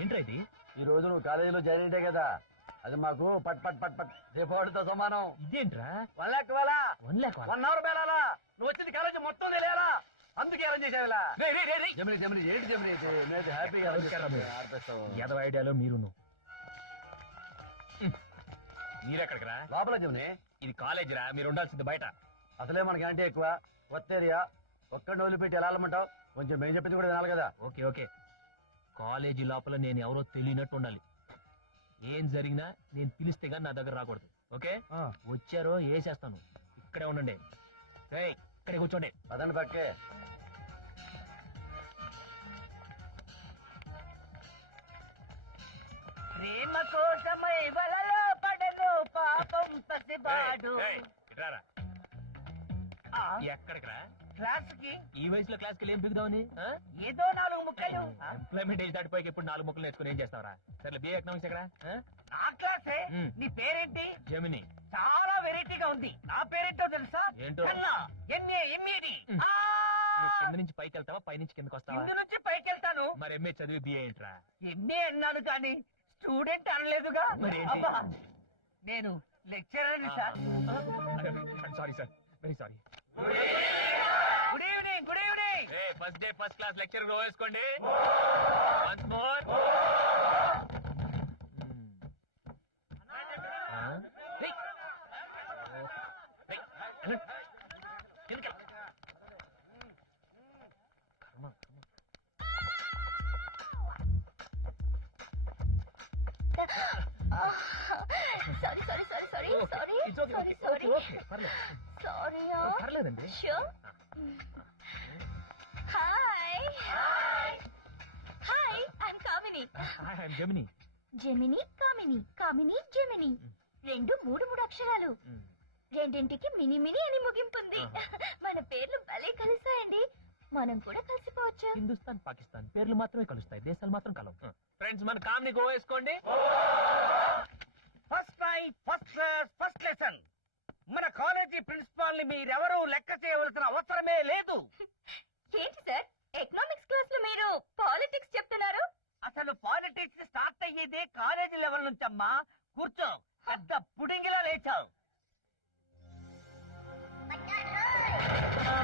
ఏంట్రా ఇది? ఈ రోజు నువ్వు కాలేజీలో జాయిన్ అయ్యే కదా, అది మాకు పట్ పట్ పట్ పట్ దీపావళితో సమానం. ఇదేంట్రా? 1 lakh వేలా 1 lakh 1 hour వేలాలా? నువ్వు వచ్చింది కాలేజీ మొత్తం తెలియాలా? అందుకే అరేంజ్ చేసేలా. జమిని జమిని ఏంటి జమిని అయితే నేను హ్యాపీగా ఆర్పిస్తావు. యాదవ ఐడియాలో మీరును. మీరెక్కడికి రా? లోపల జమిని. ఇది కాలేజ్ రా, మీరు ఉండాల్సింది బయట. అసలే మనకి అంటే ఎక్కువ కొత్త ఏరియా, ఒక్కడిని వదిలిపెట్టి ఎలా వెళ్ళమంటావు? కొంచెం మేము చెప్పింది కూడా వినాలి కదా. ఓకే ఓకే, కాలేజీ లోపల నేను ఎవరో తెలియనట్టు ఉండాలి. ఏం జరిగినా నేను పిలిస్తే గానీ నా దగ్గర రాకూడదు. ఓకే? వచ్చారో వేసేస్తాను. ఇక్కడే ఉండండి. ఇక్కడే కూర్చోండి. పదండి పక్కే. ప్రేమ కోసమై వలలో పడను పాపం పసిబాడు. ఎక్కడికి రా? క్లాస్ కి. ఈ వయసులో క్లాస్ కి ఏం బిగుదామని? ఏదో 4 ముక్కలు. ఎంప్లాయ్మెంట్ ఏజ్ దాటిపోయి ఇప్పుడు 4 ముక్కలు నేర్చుకుని ఏం చేస్తావరా? సరే బిఏ ఎకనామిక్స్ ఎక్కడ? నా క్లాసే. నీ పేరేంటి? జమిని. చాలా వెరైటీగా ఉంది. నా పేరేంటో తెలుసా? ఏంటో? ఎంఏడి. కింద నుంచి పైకి వెళ్తావా, పై నుంచి కిందకి వస్తావా? కింద నుంచి పైకి వెళ్తాను. మరి ఎంఏ చదివి బిఏ ఏంట్రా? ఎంఏ అన్నాను కానీ స్టూడెంట్ అనలేదుగా. అబ్బా, నేను lecturer sir. Sorry sir, very sorry. Good evening. Good evening. First day first class lecture వేసుకోండి. Once more. పర్లేదండి. జమిని. జెమిని, కామిని, కామిని, జెమిని. 2 3 అక్షరాలు. రెండింటికి మినీ మినీ అని ముగింపుంది. మన పేర్లు భలే కలిసాయండి. మనం కూడా కలిసిపోవచ్చు. హిందుస్థాన్ పాకిస్తాన్ పేర్లు మాత్రమే కలుస్తాయి, దేశాలు మాత్రం కలవు. ఫ్రెండ్స్, మన కామ్ని గో వేసుకోండి. First night, first class, first lesson. మన కాలేజీ ప్రిన్సిపాల్ ని మీరెవరూ లెక్క చేయవలసిన అవసరమే లేదు. ఏంటి సార్, ఎకనామిక్స్ క్లాస్ లో మీరు పాలిటిక్స్ చెప్తున్నారు? అసలు పాలిటిక్స్ స్టార్ట్ అయ్యేదే కాలేజీ లెవెల్ నుంచి అమ్మా. కూర్చో, పెద్ద పుడింగిలా లేచావు.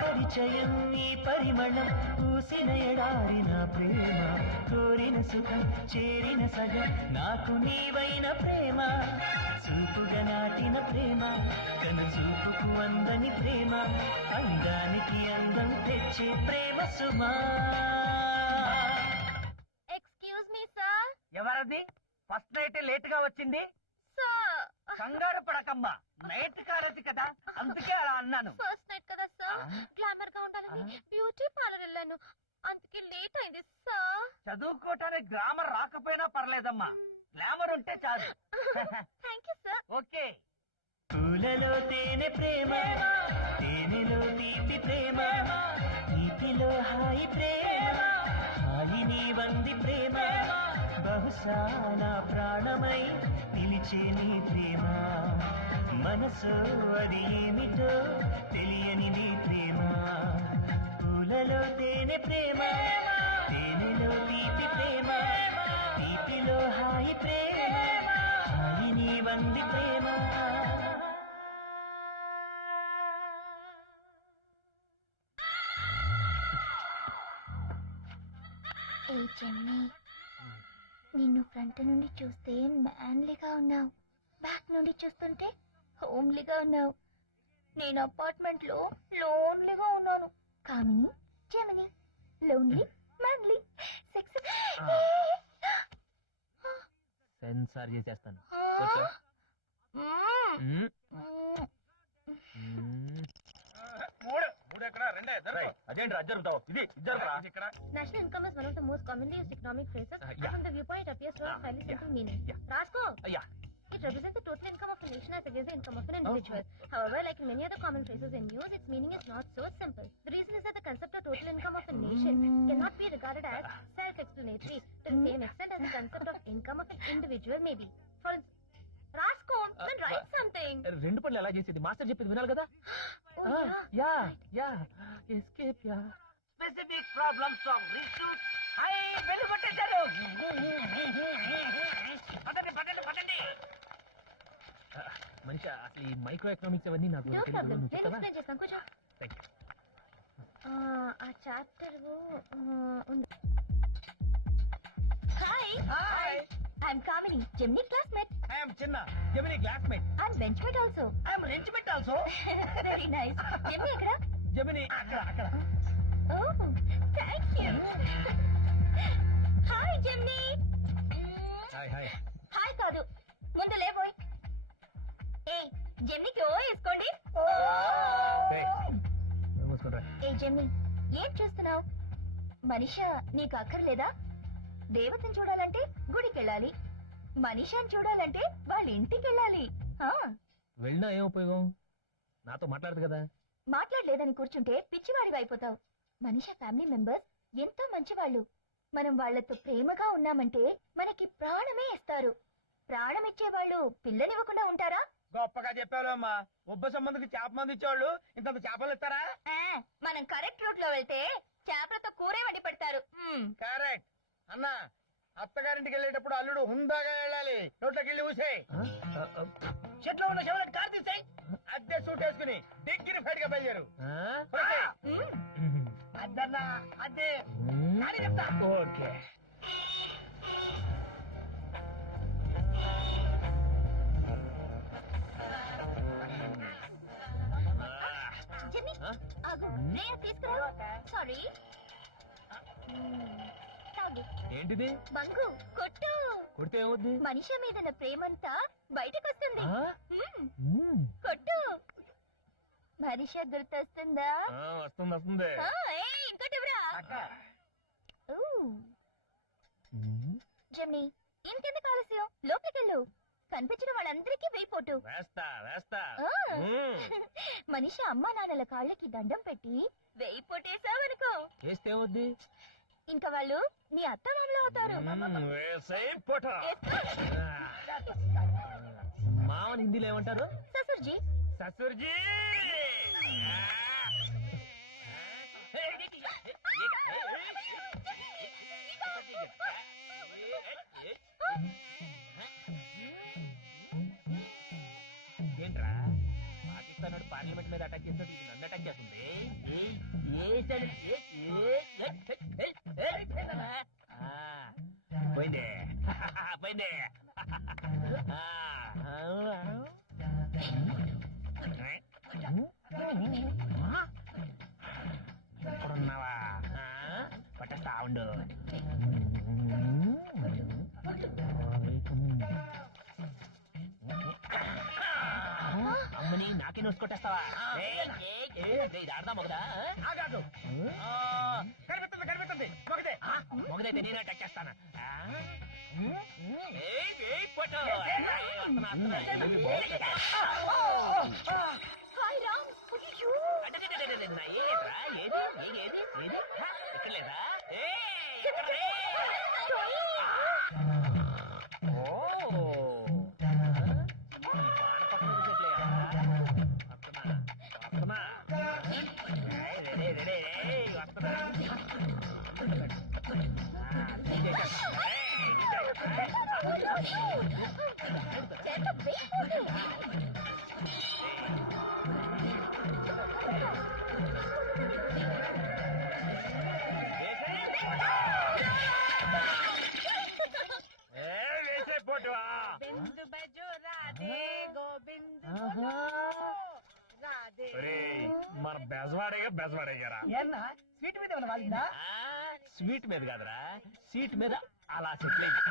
పరిచయం నీ పరిమళం పూసిన ఎడారిన ప్రేమ కోరిన సుఖం చేరిన సగం నాకు నీవైన ప్రేమ చూపుగా నాటిన ప్రేమ కను చూపుకు అందని ప్రేమ అందానికి అందం తెచ్చే ప్రేమ సుమా. Excuse me sir. ఎవరది? ఫస్ట్ నైట్ లేట్ గా వచ్చింది. కంగారు పడకమ్మా, నైట్ కాలేజీ కదా, అందుకే అలా అన్నాను. ఫస్ట్ నైట్ కదా సార్, గ్లామర్ గా ఉండాలని బ్యూటీ పార్లర్ వెళ్ళాను, అందుకే లేట్ అయింది సార్. చదువుకోవటానికి గ్రామర్ రాకపోయినా పర్లేదమ్మా, గ్లామర్ ఉంటే చాలు. Thank you sir. ఓకే. పూలలో తేనె ప్రేమ, తేనెలో తీపి ప్రేమ, తీపిలో హాయి ప్రేమ, హాయిని వంది ప్రేమ, బహుశా నా ప్రాణమై పిలిచే నీ ప్రేమ, మనసు అది ఏమిటో తెలియని నీ ప్రేమ. పూలలో తేనె ప్రేమ, తేనెలో తీపి ప్రేమ, తీపిలో హాయి ప్రేమ, హాయిని వంది ప్రేమ. ఏ చెన్ని, నిన్ను ఫ్రంట్ నుండి చూస్తే మ్యాన్లీగా ఉన్నావు, బ్యాక్ నుండి చూస్తుంటే హోమ్లీగా ఉన్నావు. నేను అపార్ట్మెంట్ లో లోన్లీగా ఉన్నాను. Kamini, Gemini, lonely, manly, sex. Censor చేసేస్తాను. అదేంటి జరుగుతావు? ఇది జరుగుతా. National income is one of the most commonly used economic phrases. Yeah. From the viewpoint, it appears to have fairly simple meaning. Rasko, it represents the total income of a nation as against the income of an individual. However, like in many other common phrases in use, its meaning is not so simple. The reason is that the concept of total income of a nation cannot be regarded as self-explanatory to the same extent as the concept of income of an individual may be. For instance, Rasko, then write something. 2 పనులు ఎలా చేసేది? Master చెప్పేది వినాలి కదా. Escape specific problems of రిసూట్. వెలుగొట్టేశారు. మనిషి అసలు ఈ మైక్రో ఎకనామిక్స్ అవన్నీ నాకు నో తెలియదు. ప్రాబ్లం, నువ్వు నేను చెప్తావా? ఎక్స్ప్లెయిన్ చేస్తాను కూర్చో. Thank you. ఆ చాప్టర్ ఉంది. Hi, hi, I'm Kamini, Gemini classmate. I'm చిన్న Gemini classmate. I'm benchmate also. I'm రెంచ్మెంట్ ఆల్సో. Very nice. జెమినీ ఎక్కడ? జెమిని అక్కడ. Oh thank you. Hi Gemini. Hi hi. Hi కాదు, ముందు లేబోయ్. ఏ జెమినీకి ఓ వేసుకోండి. ఏయ్, నువ్వు మూసుకుంటా. ఏ జెమినీ, ఏం చూస్తున్నావు? మనిషా నీకు అక్కర్లేదా? దేవతను చూడాలంటే గుడికి వెళ్ళాలి, మనిషాని చూడాలంటే వాళ్ళ ఇంటికి వెళ్ళాలి. వెళ్ళినా ఏం ఉపయోగం? నాతో మాట్లాడదు కదా. మాట్లాడలేదని కూర్చుంటే పిచ్చివాడివి అయిపోతావు. మనిషా ఫ్యామిలీ మెంబర్స్ ఎంతో మంచివాళ్ళు. మనం వాళ్ళతో ప్రేమగా ఉన్నామంటే మనకి ప్రాణమే ఇస్తారు. ప్రాణం ఇచ్చేవాళ్ళు పిల్లనివ్వకుండా ఉంటారా? గొప్పగా చెప్పారు అమ్మా. ఉబ్బ సంబంధికి చేప మంది ఇచ్చేవాళ్ళు ఇంత చేపలు ఇస్తారా? మనం కరెక్ట్ రూట్ లో వెళ్తే చేపలతో కూరే వండి పెడతారు. కరెక్ట్ అన్నా. అత్తగారింటికి వెళ్ళేటప్పుడు అల్లుడు హుందాగా వెళ్ళాలి. నోట్లోకి వెళ్ళి ఊసేయి. చెట్లో ఉన్న శవాన్ని కారు తీసేయి. అద్దె సూట్ వేసుకుని డిగ్నిఫైడ్ గా బయలుదేరు. అద్దన్నా అద్దె కానీ చెప్తా. ఓకే. జెన్నీ, ఆగు. ప్రేయర్ తీసుకురా. సారీ. తాగు. ఏంటిది? బంగు కొట్టు. కొడితే ఏమవుద్ది? మనిషి మీద ఉన్న ప్రేమంతా బయటకు వస్తుంది. ఆ? కొట్టు. మనిషి గుర్తొస్తుందా? వస్తుంది వస్తుంది. ఇంకోటి ఇవ్వరా. జెమ్నీ, ఇంకెందుకు ఆలస్యం? లోపలికెళ్ళు. కనిపించిన వాళ్ళందరికీ వేయిపోటు. వేస్తా వేస్తా. మనిషి అమ్మా నాన్నల కాళ్ళకి దండం పెట్టి వేయిపోటేసావనుకో, చేస్తే ఏమవుద్ది? ఇంకా వాళ్ళు నీ అత్తమామలు అవుతారు. మామని హిందీలో ఏమంటారు? ససుర్జీ. ససుర్జీ. ఏంట్రా పాకిస్తాన్ పార్లమెంట్ మీద అటాక్ చేస్తుంది, ఇది నన్ను అటాక్ చేస్తుంది. పోయిందే పోయిందే. ఎక్కడున్నావా? పట్టేస్తా ఉండు. అమ్మని నాకే నోసుకొట్టేస్తావా? ఇది ఆడదాం ఒకదా? కనిపిస్తుంది ఒకటే. మొగదైతే నేను అటాక్ చేస్తాను. హాయ్ రామ్. ఎక్కలేదా? మన బెజవాడేగా బెజవాడేగారా? ఏన్నా స్వీట్ మీద ఏమైనా వాలిందా? స్వీట్ మీద కాదురా, సీట్ మీద అలా సెటిల్ అయింది.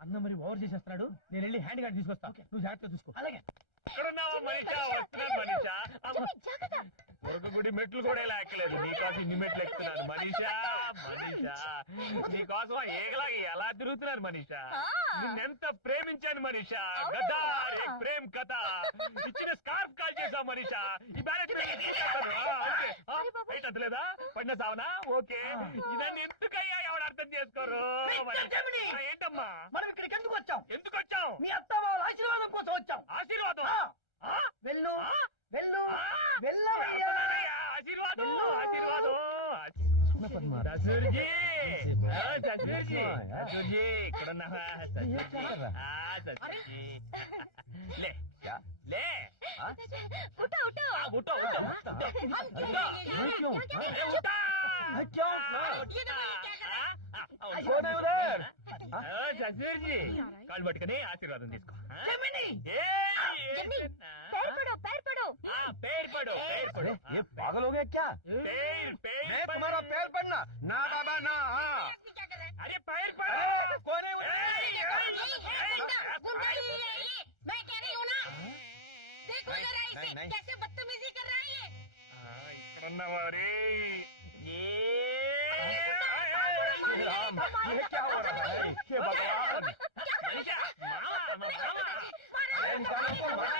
అన్న మరి ఓవర్ చేసేస్తున్నాడు. నేను వెళ్ళి హ్యాండ్ గార్డ్ తీసుకొస్తా. నువ్వు జాగ్రత్తగా చూసుకో. అలాగే. ఎక్కడున్నావా మనిషా? వస్తున్నాను మనిషా. జాగ్రత్త. ఒక గుడి మెట్లు కూడా ఇలా ఎక్కలేదు, నీకోసం ఇన్ని మెట్లు ఎక్కుతున్నాను మనీషా. మనీషా నీకోసం ఏగలాగా ఎలా తిరుగుతున్నాను మనీషా. నిన్నెంత ప్రేమించాను మనీషా. గదా ప్రేమ్ కథ. ఇచ్చిన స్కార్ఫ్ కాల్ చేసావు మనీషా. ఈ బ్యాలెన్స్ లేదా పడిన సావనా? ఓకే, ఇదన్నీ ఎందుకయ్యా ఎవడు అర్థం ఆశీర్వాదం చేసుకోరు జమిని! ఏంటమ్మా మనం ఇక్కడికి ఎందుకు వచ్చాం ఎందుకు వచ్చావు మీ అత్త వాళ్ళ ఆశీర్వాదం కోసం వచ్చాం ఆశీర్వాదం వెళ్ళు వెళ్ళు ఆశీర్వాదం ఆశీర్వాదం ససూర్జీ ససూర్జీ ససూర్జీ ఇక్కడ ఉన్నావా ససూర్జీ లే లే उठो उठो उठो उठो ససూర్జీ కాళ్ళు పట్టుకుని ఆశీర్వాదం తీసుకో पैर पड़ो पैर पड़ो పేరు పడు పేరు పడు ये पागल हो गया क्या పేరు मैं పేరు तुम्हारा पैर पड़ना ना बाबा ना हाँ అరే పేరు పడు कौन है मैं कह रही हूँ ना देखो नहीं, जरा नहीं, इसे नहीं। कैसे बदतमीजी कर रहा है ये ఇక్కడ ఉన్నవారే राम ये क्या हो रहा है ये भगवान इंसानों को मारा